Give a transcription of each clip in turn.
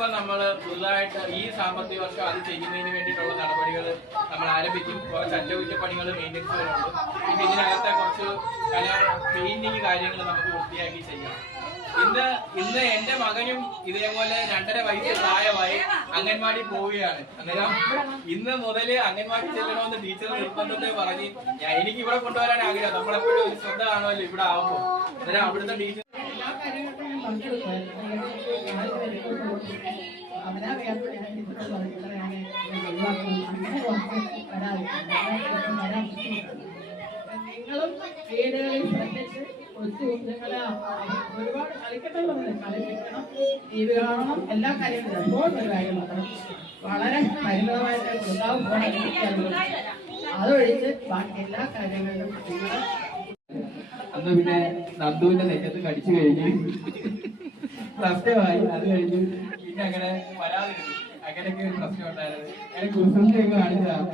ഇപ്പൊ നമ്മള് പുതുതായിട്ട് ഈ സാമ്പത്തിക വർഷം അത് ചെയ്യുന്നതിന് വേണ്ടിയിട്ടുള്ള നടപടികൾ നമ്മൾ ആരംഭിക്കും. കുറച്ച് അറ്റകുറ്റപ്പണികൾ മെയിൻ്റെനൻസുകളുണ്ട്. പിന്നെ ഇതിനകത്തെ കുറച്ച് പെയിന്റിങ് കാര്യങ്ങൾ നമുക്ക് വൃത്തിയാക്കി ചെയ്യാം. ഇന്ന് എന്റെ മകനും ഇതേപോലെ 2.5 വയസ്സ് പ്രായമായി അംഗൻവാടി പോവുകയാണ്. അന്നേരം ഇന്ന് മുതല് അംഗൻവാടി ചെല്ലണമെന്ന് ടീച്ചർ നിർബന്ധത്തെ പറഞ്ഞ് എനിക്ക് ഇവിടെ കൊണ്ടുവരാൻ ആഗ്രഹം. നമ്മളെപ്പോഴും ഒരു ശ്രദ്ധ കാണുമല്ലോ ഇവിടെ ആവുമ്പോ. അന്നേരം അവിടുത്തെ ടീച്ചർ നിങ്ങളും വീടുകളിൽ ശ്രദ്ധിച്ച് കൊച്ചു കുഞ്ഞുങ്ങളെ ഒരുപാട് കളിക്കട്ടുള്ളത് കളിപ്പിക്കണം, ടി വി കാണണം, എല്ലാ കാര്യങ്ങളും എപ്പോഴും ഒരു കാര്യം നോക്കണം. വളരെ പരിമിതമായിട്ട് ഉണ്ടാവും അതൊഴിച്ച് ബാക്കി എല്ലാ കാര്യങ്ങളിലും നിങ്ങൾ അന്ന് പിന്നെ നന്ദുവിന്റെ നെറ്റത്ത് കടിച്ചു കഴിഞ്ഞ് പ്രശ്നമായി. അത് കഴിഞ്ഞ് പിന്നെ അങ്ങനെ വരാതിരുന്നു. അങ്ങനെയൊക്കെ ഒരു പ്രശ്നം ഉണ്ടായിരുന്നു. അങ്ങനെ കുസൃതിയൊക്കെ കാണിച്ചതാണ്.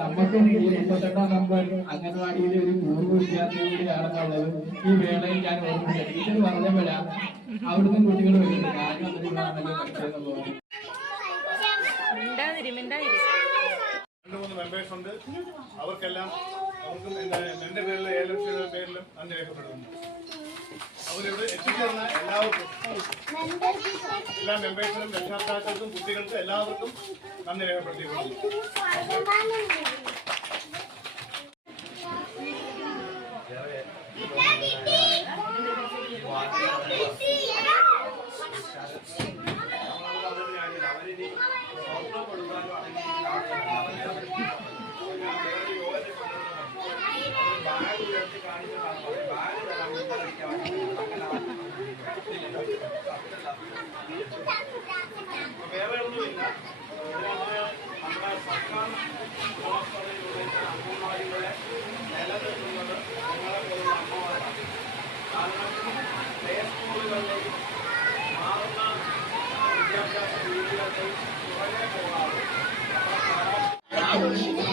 നമുക്ക് ഈ 38-ാം നമ്പർ അംഗൻവാടിയിലെ ഒരു പൂർവ്വ വിദ്യാർത്ഥിയും കൂടിയാണെന്നുള്ളത് ഈ വേളയിൽ ഞാൻ ഓർമ്മിക്കുക. ടീച്ചർ പറഞ്ഞപ്പോഴാ അവിടുന്ന് കുട്ടികൾ വരുന്നത് കാരണം അതിലാണല്ലോ പഠിച്ചതെന്നുള്ളത്. 2-3 മെമ്പേഴ്സ് ഉണ്ട്. അവർക്കും എന്റെ പേരിലും ഏലക്സിയുടെ പേരിലും നന്ദി രേഖപ്പെടുത്തുന്നു. അവരിവിടെ എത്തിച്ചേർന്ന എല്ലാവർക്കും, എല്ലാ മെമ്പേഴ്സിനും, രക്ഷാകർത്താക്കൾക്കും, കുട്ടികൾക്കും എല്ലാവർക്കും നന്ദി രേഖപ്പെടുത്തിയിട്ടുണ്ട്. വേറെ ഒന്നുമില്ല. നമ്മുടെ സർക്കാർ അംഗൻവാടികളെ നിലനിർത്തുന്നത് നിങ്ങളെ പോലുള്ള അമ്മമാരാണ്. കാരണം പ്ലേ സ്കൂളുകളിലേക്ക് മാറുന്ന വിദ്യാഭ്യാസ രീതികളിലേക്ക് കുറേ പോകാറ്. എല്ലാവരും